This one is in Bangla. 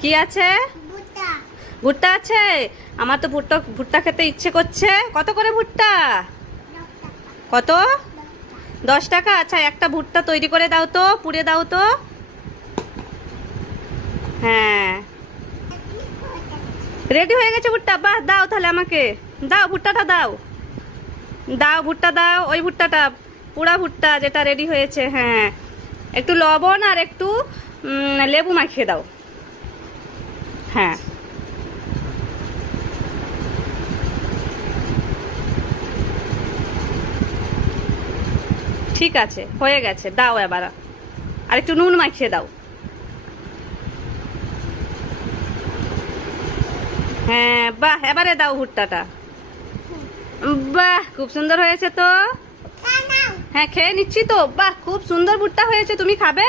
কি আছে? ভুট্টা আছে। আমার তো ভুট্টা খেতে ইচ্ছে করছে। কত করে ভুট্টা? কত? 10 টাকা। আচ্ছা, একটা ভুট্টা তৈরি করে দাও তো, পুড়ে দাও তো। হ্যাঁ, রেডি হয়ে গেছে ভুট্টা। বাহ, দাও তাহলে আমাকে। দাও ভুট্টাটা, দাও দাও ভুট্টা দাও, ওই ভুট্টাটা, পুরা ভুট্টা যেটা রেডি হয়েছে। হ্যাঁ, একটু লবণ আর একটু লেবু মাখিয়ে দাও। হ্যাঁ, ঠিক আছে, হয়ে গেছে। দাও এবার, আর একটু নুন মাখিয়ে দাও। হ্যাঁ, বাহ, এবারে দাও ভুট্টাটা। বাহ, খুব সুন্দর হয়েছে তো। হ্যাঁ, খেয়ে নিচ্ছি তো। বাহ, খুব সুন্দর ভুট্টা হয়েছে। তুমি খাবে?